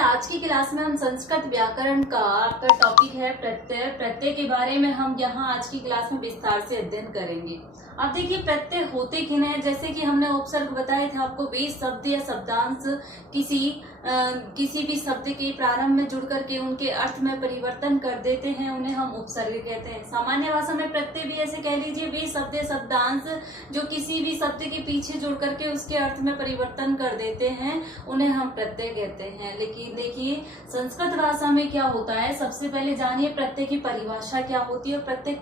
आज की क्लास में हम संस्कृत व्याकरण का आपका टॉपिक है प्रत्यय। प्रत्यय के बारे में हम यहाँ आज की क्लास में विस्तार से अध्ययन करेंगे। अब देखिए प्रत्यय होते किन हैं, जैसे कि हमने उपसर्ग बताए थे आपको, वे शब्द या शब्दांश किसी भी शब्द के प्रारंभ में जुड़ करके उनके अर्थ में परिवर्तन कर देते हैं, उन्हें हम उपसर्ग कहते हैं। सामान्य भाषा में प्रत्यय भी ऐसे कह लीजिए, वे शब्द या शब्दांश जो किसी भी शब्द के पीछे जुड़ करके उसके अर्थ में परिवर्तन कर देते हैं, उन्हें हम प्रत्यय कहते हैं। लेकिन देखिए संस्कृत भाषा में क्या होता है, सबसे पहले जानिए प्रत्यय की परिभाषा क्या होती है और प्रत्यय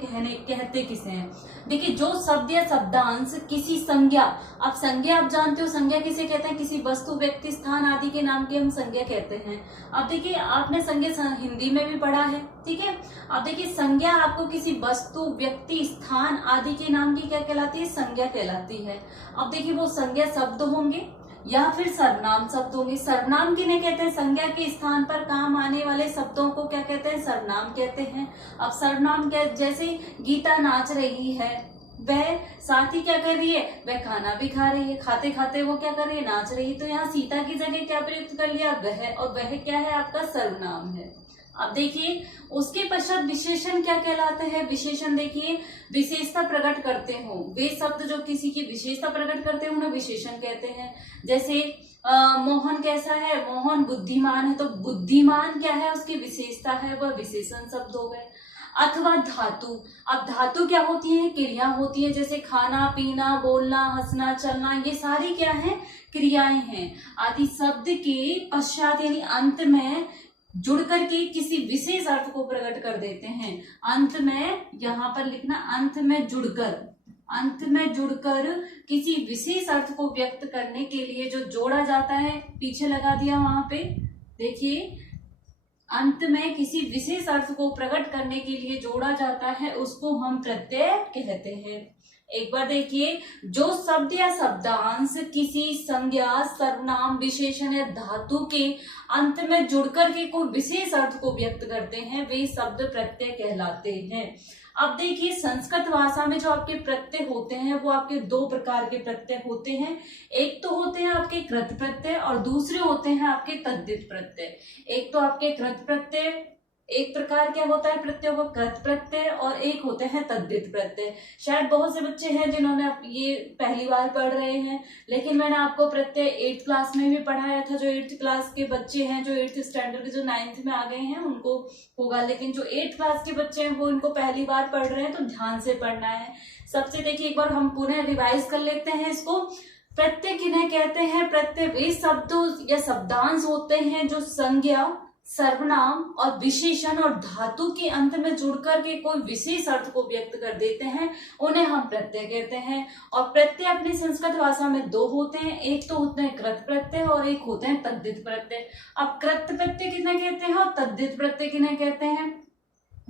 कहते किसे हैं। देखिए जो शब्द या शब्दांश किसी संज्ञा, अब संज्ञा आप जानते हो, संज्ञा किसे कहते हैं, किसी वस्तु व्यक्ति स्थान आदि के नाम की हम संज्ञा कहते हैं। अब देखिए आपने संज्ञा हिंदी में भी पढ़ा है, ठीक है। अब देखिए संज्ञा आपको किसी वस्तु व्यक्ति स्थान आदि के नाम की क्या कहलाती है, संज्ञा कहलाती है। अब देखिए वो संज्ञा शब्द होंगे या फिर सर्वनाम शब्द होंगे। सर्वनाम किन्हें कहते हैं, संज्ञा के स्थान पर काम आने वाले शब्दों को क्या कहते हैं, सर्वनाम कहते हैं। अब सर्वनाम क्या, जैसे गीता नाच रही है, वह साथ ही क्या कर रही है, वह खाना भी खा रही है, खाते खाते वो क्या कर रही है, नाच रही है। तो यहाँ सीता की जगह क्या प्रयुक्त कर लिया, वह, और वह क्या है आपका सर्वनाम है। अब देखिए उसके पश्चात विशेषण क्या कहलाते हैं। विशेषण देखिए विशेषता प्रकट करते हो, वे शब्द जो किसी की विशेषता प्रकट करते हैं उन्हें विशेषण कहते हैं। जैसे मोहन कैसा है, मोहन बुद्धिमान है, तो बुद्धिमान क्या है, उसकी विशेषता है, वह विशेषण शब्द हो गए। अथवा धातु, अब धातु क्या होती है, क्रिया होती है, जैसे खाना पीना बोलना हंसना चलना, ये सारी क्या है, क्रियाएं हैं। आदि शब्द के पश्चात यानी अंत में जुड़ करके किसी विशेष अर्थ को प्रकट कर देते हैं। अंत में यहाँ पर लिखना, अंत में जुड़कर किसी विशेष अर्थ को व्यक्त करने के लिए जो जोड़ा जाता है, पीछे लगा दिया वहां पे, देखिए अंत में किसी विशेष अर्थ को प्रकट करने के लिए जोड़ा जाता है, उसको हम प्रत्यय कहते हैं। एक बार देखिए, जो शब्द या शब्दांश किसी संज्ञा सर्वनाम विशेषण या धातु के अंत में जुड़कर के कोई विशेष अर्थ को व्यक्त करते हैं, वे शब्द प्रत्यय कहलाते हैं। अब देखिए संस्कृत भाषा में जो आपके प्रत्यय होते हैं वो आपके दो प्रकार के प्रत्यय होते हैं। एक तो होते हैं आपके कृत प्रत्यय और दूसरे होते हैं आपके तद्धित प्रत्यय। एक तो आपके कृत प्रत्यय, एक प्रकार क्या होता है प्रत्यय, वो कृत प्रत्यय, और एक होते हैं तद्धित प्रत्यय। शायद बहुत से बच्चे हैं जिन्होंने ये पहली बार पढ़ रहे हैं, लेकिन मैंने आपको प्रत्यय 8th क्लास में भी पढ़ाया था। जो 8th क्लास के बच्चे हैं, जो 8th स्टैंडर्ड के जो 9th में आ गए हैं उनको होगा, लेकिन जो 8th क्लास के बच्चे हैं वो इनको पहली बार पढ़ रहे हैं, तो ध्यान से पढ़ना है। सबसे देखिए एक बार हम पुनः रिवाइज कर लेते हैं इसको। प्रत्यय किन्हें कहते हैं, प्रत्यय वे शब्द या शब्दांश होते हैं जो संज्ञा सर्वनाम और विशेषण और धातु के अंत में जुड़कर के कोई विशेष अर्थ को व्यक्त कर देते हैं, उन्हें हम प्रत्यय कहते हैं। और प्रत्यय अपनी संस्कृत भाषा में दो होते हैं, एक तो होते हैं कृत प्रत्यय और एक होते हैं तद्धित प्रत्यय। अब कृत प्रत्यय किन्हें कहते हैं और तद्धित प्रत्यय किन्हें कहते हैं,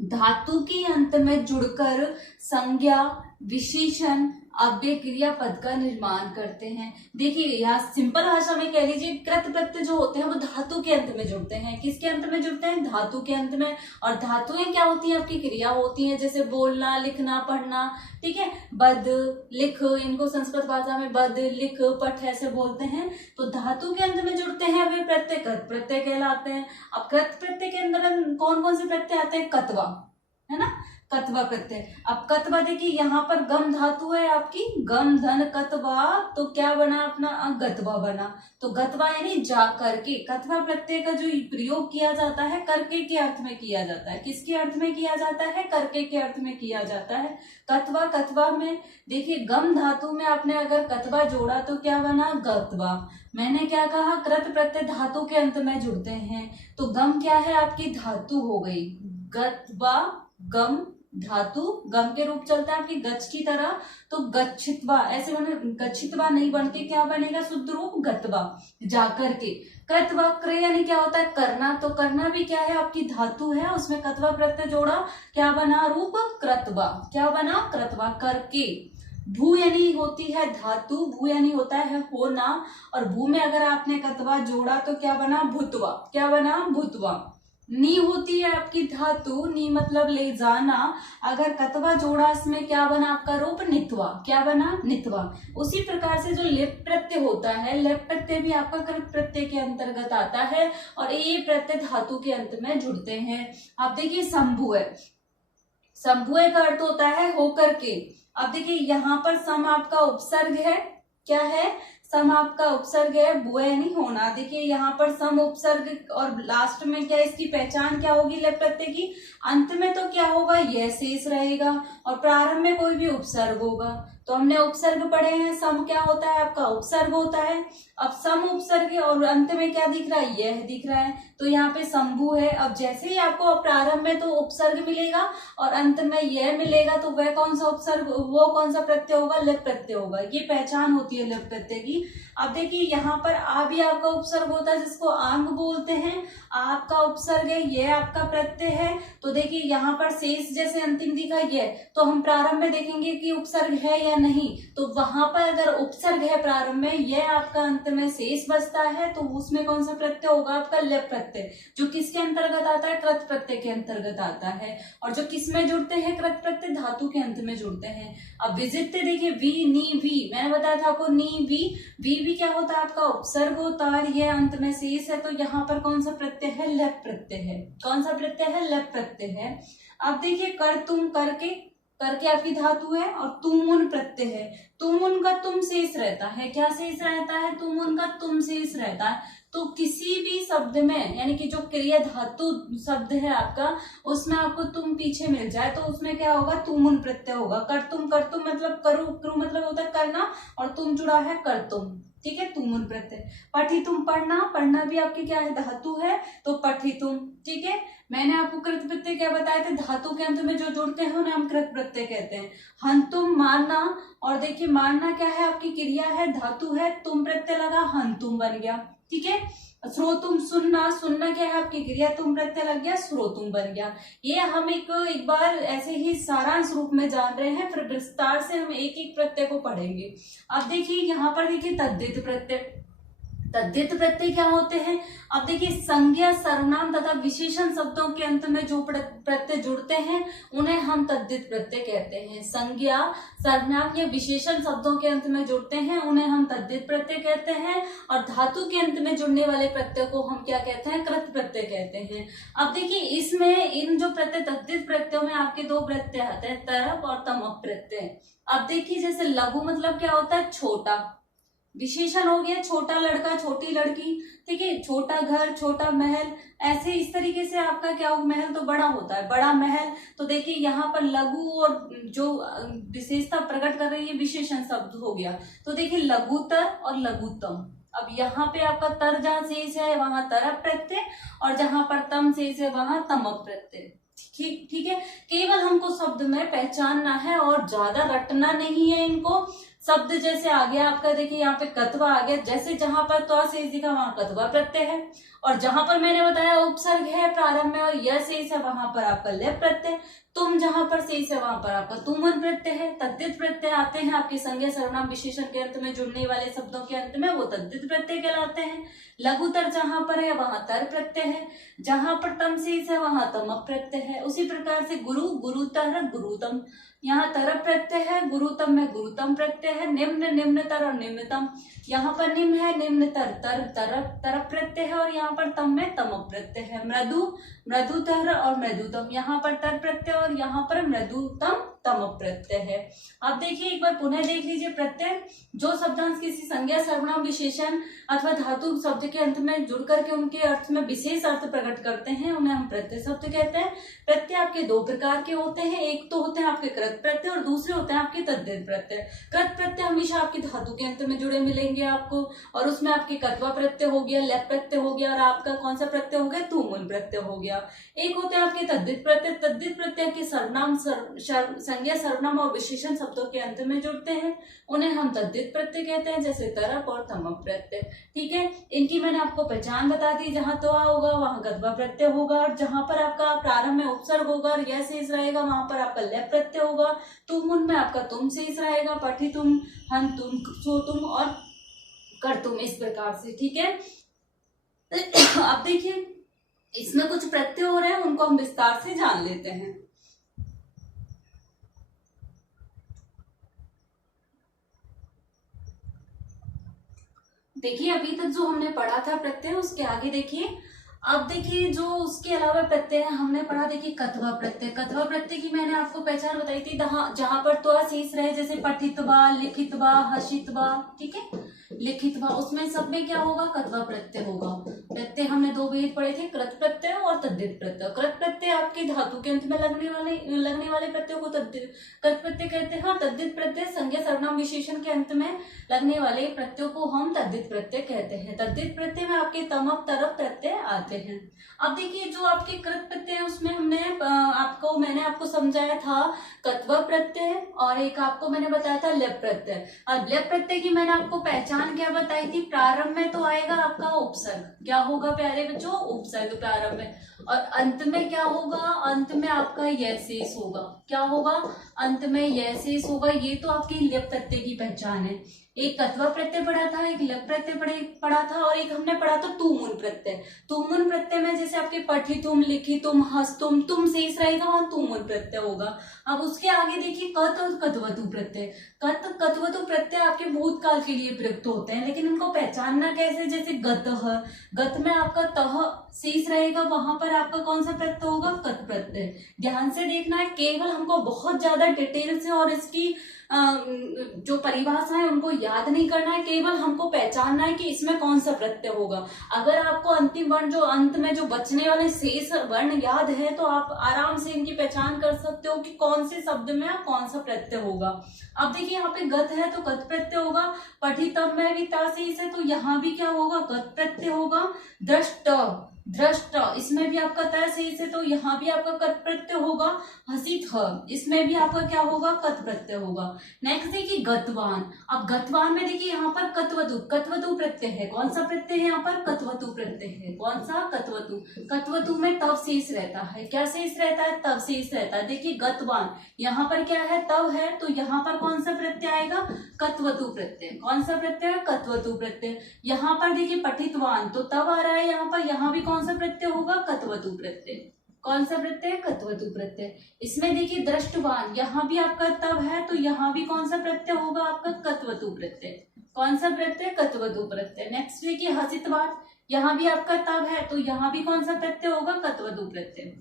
धातु के अंत में जुड़कर संज्ञा विशेषण अव्यय क्रिया पद का निर्माण करते हैं। देखिए यहाँ सिंपल भाषा में कह लीजिए, कृत प्रत्यय जो होते हैं वो धातु के अंत में जुड़ते हैं। किसके अंत में जुड़ते हैं, धातु के अंत में। और धातुएं क्या होती हैं, आपकी क्रिया होती हैं, जैसे बोलना लिखना पढ़ना, ठीक है। बद लिख, इनको संस्कृत भाषा में बद लिख पठ ऐसे बोलते हैं। तो धातु के अंत में जुड़ते हैं वे प्रत्यय कृत प्रत्यय कहलाते हैं। अब कृत प्रत्यय के अंदर कौन कौन से प्रत्यय आते हैं, कत्वा, है ना, कत्वा प्रत्यय। अब कत्वा देखिए यहाँ पर गम धातु है आपकी, गम धन कत्वा, तो क्या बना अपना, गत्वा बना। तो गत्वा यानी जा करके। कत्वा प्रत्यय का जो प्रयोग किया जाता है करके के अर्थ में किया जाता है। किसके अर्थ में किया जाता है, करके के अर्थ में किया जाता है। कत्वा, कत्वा में देखिए गम धातु में आपने अगर कत्वा जोड़ा तो क्या बना, गत्वा। मैंने क्या कहा, कृत प्रत्यय धातु के अंत में जुड़ते हैं, तो गम क्या है आपकी, धातु हो गई। गत्वा गम धातु, गम के रूप चलता है आपकी गच्छ की तरह, तो गच्छित्वा ऐसे बने, गच्छित्वा नहीं बनके क्या बनेगा, शुद्ध रूप गत्वा, जाकर के। कृत्वा क्र यानी क्या होता है, करना, तो करना भी क्या है आपकी धातु है, उसमें कत्वा प्रत्यय जोड़ा, क्या बना रूप, कृत्वा, क्या बना, कृत्वा, करके। भू यानी होती है धातु, भू यानी होता है होना, और भू में अगर आपने कत्वा जोड़ा तो क्या बना, भूतवा, क्या बना, भूतवा। नी होती है आपकी धातु, नी मतलब ले जाना। अगर कतवा जोड़ा इसमें क्या बना आपका रूप, नित्वा। क्या बना, नित्वा। उसी प्रकार से जो लेप प्रत्यय होता है, लेप प्रत्यय भी आपका कृत प्रत्यय के अंतर्गत आता है और ये प्रत्यय धातु के अंत में जुड़ते हैं। अब देखिए संभुय, संभुय का अर्थ होता है होकर के। अब देखिए यहाँ पर सम आपका उपसर्ग है, क्या है, सम आपका उपसर्ग है, बुए नहीं होना। देखिए यहाँ पर सम उपसर्ग और लास्ट में क्या, इसकी पहचान क्या होगी लेप प्रत्यय की, अंत में तो क्या होगा, यह शेष रहेगा और प्रारंभ में कोई भी उपसर्ग होगा। तो हमने उपसर्ग पढ़े हैं, सम क्या होता है आपका उपसर्ग होता है। अब सम उपसर्ग है और अंत में क्या दिख रहा है, यह दिख रहा है, तो यहाँ पे शंभु है। अब जैसे ही आपको प्रारंभ में तो उपसर्ग मिलेगा और अंत में यह मिलेगा, तो वह कौन सा उपसर्ग, वो कौन सा प्रत्यय होगा, लेप प्रत्यय होगा। ये पहचान होती है लेप प्रत्यय की। अब देखिए यहाँ पर आ भी आपका उपसर्ग होता है, जिसको आंग बोलते हैं। आपका उपसर्ग है, यह आपका प्रत्यय है। तो देखिए यहाँ पर शेष जैसे अंतिम दिखा यह, तो हम प्रारंभ में देखेंगे कि उपसर्ग है या नहीं, तो वहां पर अगर उपसर्ग है प्रारंभ में, यह आपका अंत में शेष बचता है, तो उसमें कौन सा प्रत्यय होगा आपका, लेप प्रत्यय, जो किसके अंतर्गत आता है, कृत प्रत्यय के अंतर्गत आता है। और जो किस में जुड़ते हैं, कृत प्रत्यय धातु के अंत में जुड़ते हैं। अब विजित्य देखिए, वी नी वी, मैंने बताया था आपको, नी वी क्या होता है आपका उपसर्ग होता है, यह अंत में शेष है, तो यहाँ पर कौन सा प्रत्यय है, लेप प्रत्यय है। कौन सा प्रत्यय है, लेप प्रत्यय है। अब देखिए कर तुम, करके आपकी धातु है और तुम उन प्रत्यय है। तुम उनका तुम शेष रहता है, क्या शेष रहता है, तुम उनका तुम शेष रहता है। तो किसी भी शब्द में, यानी कि जो क्रिया धातु शब्द है आपका, उसमें आपको तुम पीछे मिल जाए तो उसमें क्या होगा, तुम उन प्रत्यय होगा। कर तुम मतलब करो, करो मतलब होता है करना, और तुम जुड़ा है कर तुम, ठीक है, तुम उन प्रत्यय। पठी तुम पढ़ना, पढ़ना भी आपकी क्या है, धातु है, तो पठी तुम, ठीक है। मैंने आपको कृत प्रत्यय क्या बताए थे, धातु के अंत में जो जुड़ते हैं उन्हें हम कृत प्रत्यय कहते हैं। हन तुम मारना, और देखिए मारना क्या है, आपकी क्रिया है, धातु है, तुम प्रत्यय लगा, हन तुम बन गया, ठीक है। श्रोतुम सुनना, सुनना क्या है आपकी क्रिया, तुम प्रत्यय लग गया, श्रोतुम बन गया। ये हम एक बार ऐसे ही सारांश रूप में जान रहे हैं, फिर विस्तार से हम एक एक प्रत्यय को पढ़ेंगे। अब देखिए यहाँ पर देखिए तद्धित प्रत्यय, तद्धित प्रत्यय क्या होते हैं। अब देखिए संज्ञा, सर्वनाम तथा विशेषण शब्दों के अंत में जो प्रत्यय जुड़ते हैं उन्हें हम तद्धित प्रत्यय कहते हैं। संज्ञा, सर्वनाम या विशेषण शब्दों के अंत में जुड़ते हैं उन्हें हम तद्धित प्रत्यय कहते हैं, और धातु के अंत में जुड़ने वाले प्रत्यय को हम क्या कहते हैं, कृत प्रत्यय कहते हैं। अब देखिए इसमें इन जो प्रत्यय, तद्धित प्रत्ययों में आपके दो प्रत्यय आते हैं, तरप और तमप प्रत्यय। अब देखिए जैसे लघु मतलब क्या होता है, छोटा, विशेषण हो गया छोटा लड़का, छोटी लड़की, ठीक है, छोटा घर, छोटा महल, ऐसे इस तरीके से आपका क्या हो, महल तो बड़ा होता है, बड़ा महल। तो देखिए यहाँ पर लघु और जो विशेषता प्रकट कर रही है विशेषण शब्द हो गया। तो देखिए लघुतर और लघुतम। अब यहाँ पे आपका तर जहाँ शेष है वहां तरप प्रत्यय, और जहां पर तम शेष है वहां तमप प्रत्यय, ठीक है। केवल हमको शब्द में पहचानना है और ज्यादा रटना नहीं है इनको। शब्द जैसे आ गया आपका, देखिए यहाँ पे कतवा आ गया, जैसे जहां पर तो शेष दिखा वहां कतवा प्रत्यय है, और जहां पर मैंने बताया उपसर्ग है प्रारंभ में और यह शेष है वहां पर आपका लेप प्रत्यय। तुम जहां पर शेष है वहां पर आपका तुमन प्रत्यय है। तद्धित प्रत्यय आते हैं आपके संज्ञा, सर्वनाम, विशेषण के अंत में जुड़ने वाले शब्दों के अंत में, वो तद्धित प्रत्यय कहलाते हैं। लघुतर जहां पर है वहां तर प्रत्यय है, जहां पर तम शेष है वहां तमप प्रत्यय है। उसी प्रकार से गुरु, गुरुतर, गुरुतम, यहाँ तरप प्रत्यय है, गुरुतम में गुरुतम प्रत्यय है। निम्न, निम्नतर और निम्नतम, यहाँ पर निम्न है, निम्नतर तरप प्रत्यय है, और यहाँ पर तम में तमप प्रत्यय है। मृदु, मृदुतर और मृदुतम, यहाँ पर तर प्रत्यय और यहाँ पर मृदुतम तमप प्रत्यय है। अब देखिए एक बार पुनः देख लीजिए प्रत्यय, जो शब्दांश किसी संज्ञा, सर्वनाम, विशेषण अथवा धातु शब्द के अंत में जुड़ करके उनके अर्थ में विशेष अर्थ प्रकट करते हैं उन्हें हम प्रत्यय शब्द कहते हैं। प्रत्यय आपके दो प्रकार के होते हैं, एक तो होते हैं आपके कृत प्रत्यय और दूसरे होते हैं आपके तद्धित प्रत्यय। कृत प्रत्यय हमेशा आपकी धातु के अंत में जुड़े मिलेंगे आपको, और उसमें आपके कत्वा प्रत्यय हो गया, लेप प्रत्यय हो गया, और आपका कौन सा प्रत्यय हो गया, तुमुन प्रत्यय हो गया। एक होते हैं आपके तद्धित प्रत्यय, तद्धित प्रत्यय के सर्वनाम, संज्ञा, सर्वनाम और विशेषण शब्दों के अंत में जुड़ते हैं उन्हें हम तद्धित प्रत्यय कहते हैं, जैसे तरप और तमप प्रत्यय, ठीक है। इनकी मैंने आपको पहचान बता दी, जहां तो होगा वहां कत्वा प्रत्यय होगा, और जहां पर आपका प्रारंभ में उपसर्ग होगा और यह शेष रहेगा वहां पर आपका लेप प्रत्यय होगा। तुम उनमें आपका तुम शेष रहेगा, पठी तुम, हन तुम, सो तुम और कर तुम, इस प्रकार से, ठीक है। अब देखिए इसमें कुछ प्रत्यय हो रहे हैं, उनको हम विस्तार से जान लेते हैं। देखिए अभी तक जो हमने पढ़ा था प्रत्यय, उसके आगे देखिए, अब देखिए जो उसके अलावा प्रत्यय हमने पढ़ा, देखिए कत्वा प्रत्यय। कत्वा प्रत्यय की मैंने आपको पहचान बताई थी, जहां पर त्वा शेष रहे, जैसे पठितवा, लिखितवा, हसितवा, ठीक है, लिखितवा, उसमें सब में क्या होगा, कत्वा प्रत्यय होगा। प्रत्यय हमने दो भेद पढ़े थे, कृत प्रत्यय और तद्धित प्रत्यय। कृत प्रत्यय आपके धातु के अंत में लगने वाले प्रत्यय को कृत प्रत्यय कहते हैं, और तद्धित प्रत्यय संज्ञा सर्वनाम विशेषण के अंत में लगने वाले प्रत्ययों को हम तद्धित प्रत्यय कहते हैं। तद्धित प्रत्यय में आपके तमक तरफ प्रत्यय आते हैं। अब देखिए जो आपके कृत प्रत्यय है, उसमें मैंने आपको समझाया था कत्वा प्रत्यय, और एक आपको मैंने बताया था लेप प्रत्यय। अब लेप प्रत्यय की मैंने आपको पहचान क्या बताई थी, प्रारंभ में तो आएगा आपका उपसर्ग, क्या होगा प्यारे बच्चों, उपसर्ग प्रारंभ में, और अंत में क्या होगा, अंत में आपका यह शेष होगा, क्या होगा, अंत में यह शेष होगा। ये तो आपकी लेप प्रत्यय की पहचान है। एक कत्वा प्रत्यय पढ़ा था, एक लेप प्रत्यय पढ़ा था, और एक हमने पढ़ा था तुमुन प्रत्यय। तुमुन प्रत्यय में जैसे आपके पठितुम, लिखितुम, हस्तुम, तुम शेष रहेगा, वहां तुमुन प्रत्यय होगा। अब उसके आगे देखिए कत और कत्वतु प्रत्यय। कत्वतु प्रत्यय आपके भूतकाल के लिए प्रयुक्त होते हैं, लेकिन उनको पहचानना कैसे, जैसे गतः, गत में आपका तह शेष रहेगा, वहां पर आपका कौन सा प्रत्यय होगा, कत प्रत्यय। ध्यान से देखना है, केवल हमको बहुत ज्यादा डिटेल से और इसकी जो परिभाषा है उनको याद नहीं करना है, केवल हमको पहचानना है कि इसमें कौन सा प्रत्यय होगा। अगर आपको अंतिम वर्ण जो अंत में जो बचने वाले शेष वर्ण याद है, तो आप आराम से इनकी पहचान कर सकते हो कि कौन से शब्द में कौन सा प्रत्यय होगा। अब देखिए यहाँ पे गत है तो गत प्रत्यय होगा, पठितम में भी ता शेष है, तो यहाँ भी क्या होगा, गत प्रत्यय होगा। दृष्ट, दृष्ट, इसमें भी आपका तय शेष है, तो यहाँ भी आपका कत प्रत्यय होगा। हसित, इसमें भी आपका क्या होगा, कत प्रत्यय होगा। नेक्स्ट देखिए गतवान। अब गतवान में देखिए यहाँ पर कत्वतु, कत्वतु प्रत्यय है। कौन सा प्रत्यय है यहाँ पर, कत्वतु प्रत्यय है। कौन सा, कत्वतु। कत्वतु में तव शेष रहता है, क्या शेष रहता है, तव शेष रहता है। देखिए गतवान, यहाँ पर क्या है, तव है, तो यहाँ पर कौन सा प्रत्यय आएगा, कत्वतु प्रत्यय। कौन सा प्रत्यय, कत्वतु प्रत्यय। यहाँ पर देखिए पठितवान, तो तव आ रहा है यहाँ पर, यहाँ भी कौन सा प्रत्यय होगा, कत्वतु प्रत्यय। कौन सा प्रत्यय, कत्वतु प्रत्यय। इसमें देखिए दृष्टवान, यहाँ भी आपका तब है, तो यहाँ भी कौन सा प्रत्यय होगा, आपका कत्वतु प्रत्यय। कौन सा प्रत्यय, कत्वतु प्रत्यय। नेक्स्ट देखिए हसितवान, यहाँ भी आपका तब है, तो यहाँ भी कौन सा प्रत्यय होगा, कत्वतु प्रत्यय।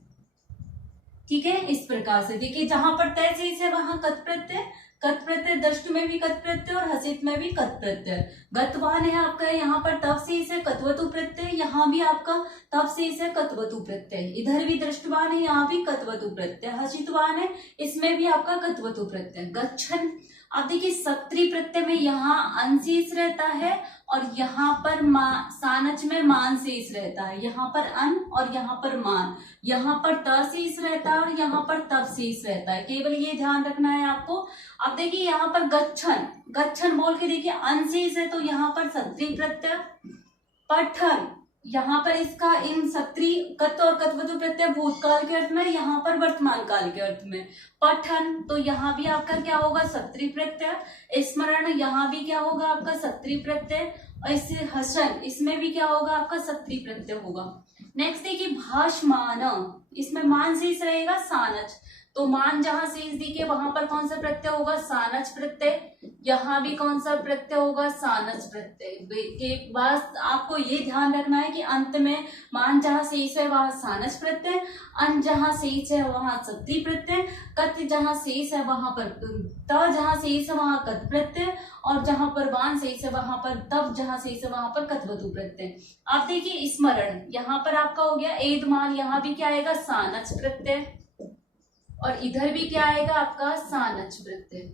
ठीक है, इस प्रकार से देखिए जहां पर तय शेष है वहां कत प्रत्यय, कत प्रत्यय, दृष्ट में भी कत प्रत्यय और हसित में भी कत प्रत्यय। गतवान है आपका, यहाँ पर तब शेष है कत्वतु प्रत्यय, यहाँ भी आपका तब शेष है कत्वतु प्रत्यय। इधर भी दृष्टवान है, यहाँ भी कत्वतु प्रत्यय। हसितवान है, इसमें भी आपका कत्वतु प्रत्यय। गच्छन, अब देखिए सत्री प्रत्यय में यहाँ अन शेष रहता है, और यहाँ पर सानच में मान शेष रहता है। यहाँ पर अन और यहाँ पर मान, यहाँ पर त शेष रहता है और यहाँ पर तब शेष रहता है, केवल ये ध्यान रखना है आपको। अब देखिए यहाँ पर गच्छन, गच्छन बोल के देखिए अन शेष है, तो यहाँ पर सत्री प्रत्यय। पठन, यहाँ पर इसका इन सत्री कत और कत्वतु प्रत्यय भूतकाल के अर्थ में, यहाँ पर वर्तमान काल के अर्थ में। पठन, तो यहाँ भी आपका क्या होगा, सत्री प्रत्यय। स्मरण, यहाँ भी क्या होगा आपका सत्री प्रत्यय। और इससे हसन, इसमें भी क्या होगा आपका सत्री प्रत्यय होगा। नेक्स्ट देखिए भाषमान, इसमें मान शेष रहेगा सानच, तो मान जहां शेष दिखे वहां पर कौन सा प्रत्यय होगा, सानच प्रत्यय। यहाँ भी कौन सा प्रत्यय होगा, सानच प्रत्यय। एक बात आपको ये ध्यान रखना है कि अंत में मान जहां शेष है वहां सानच प्रत्यय, अन जहां शेष है वहां सत्री प्रत्यय, कत जहां शेष है वहां पर त जहां शेष है वहां कत प्रत्यय, और जहां पर वान शेष है वहां पर तब जहां शेष है वहां पर कत्वतु प्रत्यय। आप देखिए स्मरण, यहाँ पर आपका हो गया एदमान, यहाँ भी क्या आएगा, सानच प्रत्यय, और इधर भी क्या आएगा आपका सानच प्रत्यय।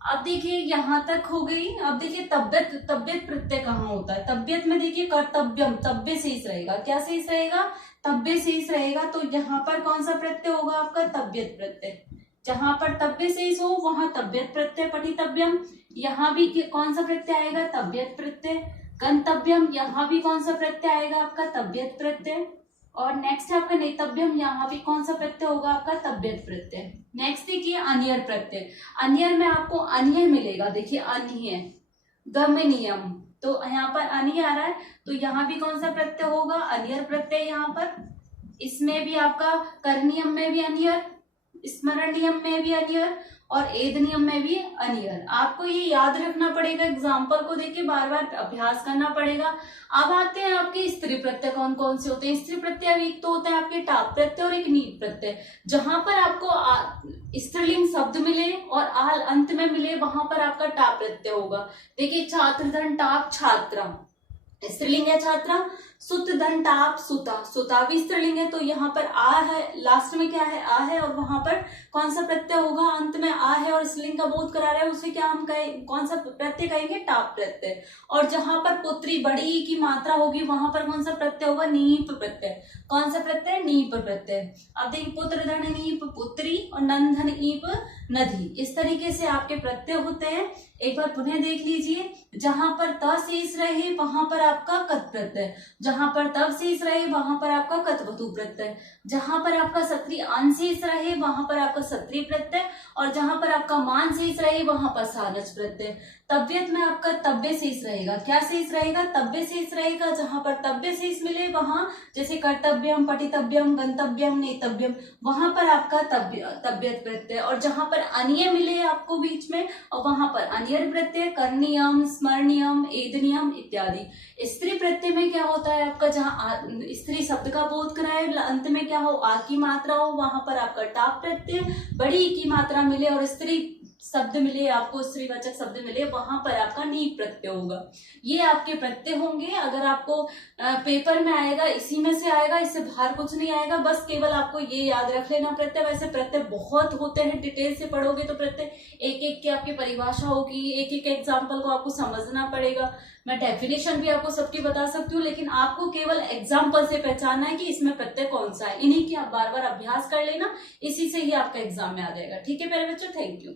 अब देखिए यहां तक हो गई। अब देखिए तब्यत, तब्यत प्रत्यय कहाँ होता है, तब्यत में देखिए कर्तव्यम, तब्य शेष रहेगा, क्या शेष रहेगा, तब्य शेष रहेगा, तो यहाँ पर कौन सा प्रत्यय होगा आपका, तब्यत प्रत्यय। जहां पर तब्य शेष हो वहां तब्यत प्रत्यय पठितव्यम, यहाँ भी कौन सा प्रत्यय आएगा, तब्यत प्रत्यय। गंतव्यम, यहाँ भी कौन सा प्रत्यय आएगा आपका, तब्यत प्रत्यय। और नेक्स्ट आपका नेतव्यम, यहाँ भी कौन सा प्रत्यय होगा आपका, तब्यत प्रत्यय। नेक्स्ट देखिए अन्यर प्रत्यय। अन्यर में आपको अन्य मिलेगा, देखिए अन्य, गमनियम, तो यहाँ पर अनि आ रहा है, तो यहाँ भी कौन सा प्रत्यय होगा, अनियर प्रत्यय। यहाँ पर इसमें भी आपका करनियम में भी अनियर, स्मरण नियम में भी अनियर और एद नियम में भी अनियर। आपको ये याद रखना पड़ेगा, एग्जाम्पल को देख के बार बार अभ्यास करना पड़ेगा। अब आते हैं आपके स्त्री प्रत्यय कौन कौन से होते हैं। स्त्री प्रत्यय एक तो होता है आपके टाप प्रत्यय और एक नीप प्रत्यय। जहां पर आपको स्त्रीलिंग शब्द मिले और आल अंत में मिले वहां पर आपका टाप प्रत्यय होगा। देखिए छात्र धन टाप छात्रा, स्त्रीलिंग है छात्रा। सुत धन टाप सुता, सुता भी स्त्रीलिंग है, तो यहाँ पर आ है, लास्ट में क्या है, आ है, और वहां पर कौन सा प्रत्यय होगा, अंत में आ है और स्त्रीलिंग का बोध करा रहे हैं, उसे क्या हम कहें, कौन सा प्रत्यय कहेंगे, टाप प्रत्यय। और जहां पर पुत्री बड़ी ई की मात्रा होगी वहां पर कौन सा प्रत्यय होगा, नीप प्रत्यय। कौन सा प्रत्यय, नीप प्रत्यय। अब देखिए पुत्र धन नीप पुत्री और नंदन ईप नदी, इस तरीके से आपके प्रत्यय होते हैं। एक बार पुनः देख लीजिए, जहां पर त शेष रहे वहां पर आपका कत प्रत्यय, जहां पर तब शेष रहे वहां पर आपका कतवतु प्रत्यय, जहां पर आपका सत्रीय अंश शेष रहे वहां पर आपका सत्रीय प्रत्यय, और जहां पर आपका मान शेष रहे वहां पर सानच प्रत्यय। तव्यत में आपका तव्य शेष रहेगा, क्या शेष रहेगा, तव्य शेष रहेगा। जहां पर तव्य शेष मिले वहां, जैसे कर्तव्यम, पठितव्यम, गंतव्यम, नेतव्यम, वहां पर आपका तव्यत प्रत्यय। और जहां पर अनिय मिले आपको बीच में, और वहां पर अनियर प्रत्यय, करनियम, स्मरणीयम, एदनियम इत्यादि। स्त्री प्रत्यय में क्या होता है आपका, जहां स्त्री शब्द का बोध कराए, अंत में क्या हो, आ की मात्रा हो, वहां पर आपका टाप प्रत्यय। बड़ी की मात्रा मिले और स्त्री शब्द मिले आपको, स्त्रीवाचक शब्द मिले, वहां पर आपका नीप प्रत्यय होगा। ये आपके प्रत्यय होंगे। अगर आपको पेपर में आएगा, इसी में से आएगा, इससे बाहर कुछ नहीं आएगा। बस केवल आपको ये याद रख लेना प्रत्यय। वैसे प्रत्यय बहुत होते हैं, डिटेल से पढ़ोगे तो प्रत्यय एक एक की आपकी परिभाषा होगी, एक एक एग्जाम्पल को आपको समझना पड़ेगा। मैं डेफिनेशन भी आपको सबकी बता सकती हूँ, लेकिन आपको केवल एग्जाम्पल से पहचानना है कि इसमें प्रत्यय कौन सा है। इन्हीं की आप बार बार अभ्यास कर लेना, इसी से ही आपका एग्जाम में आ जाएगा। ठीक है प्यारे बच्चों, थैंक यू।